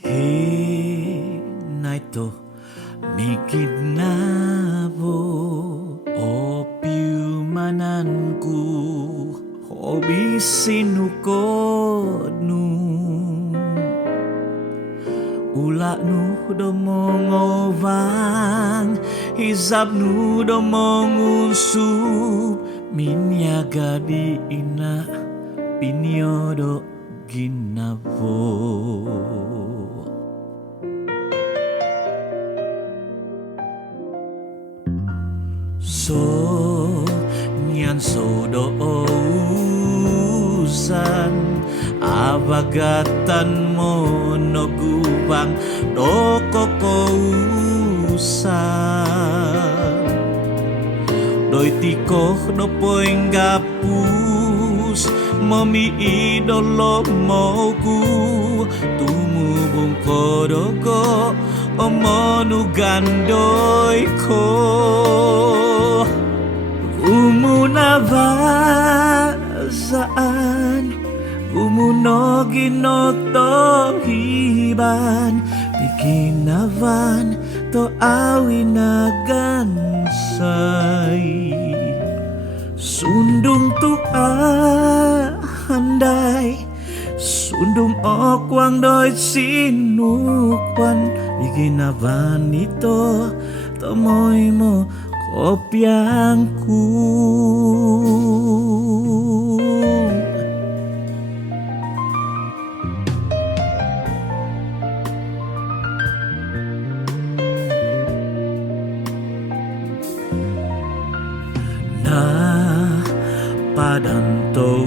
Hinay to mikinabo o piumananku hobi sinukod nu ula nu domongovang hisab nu domongusup minyaga di ina pinyodo ginabo so nyan so usan abagatan mo no gubang doko ko usan doi tiko no poing gapus mami idolo moku tumubong kodoko omonu gandoy ko umunabazaan umuno ginotohiban pikinavan to awinagansay sundung tu handai sundung okwang doi sinukwan pikinavan ito tomoy mo kopiangku na padanto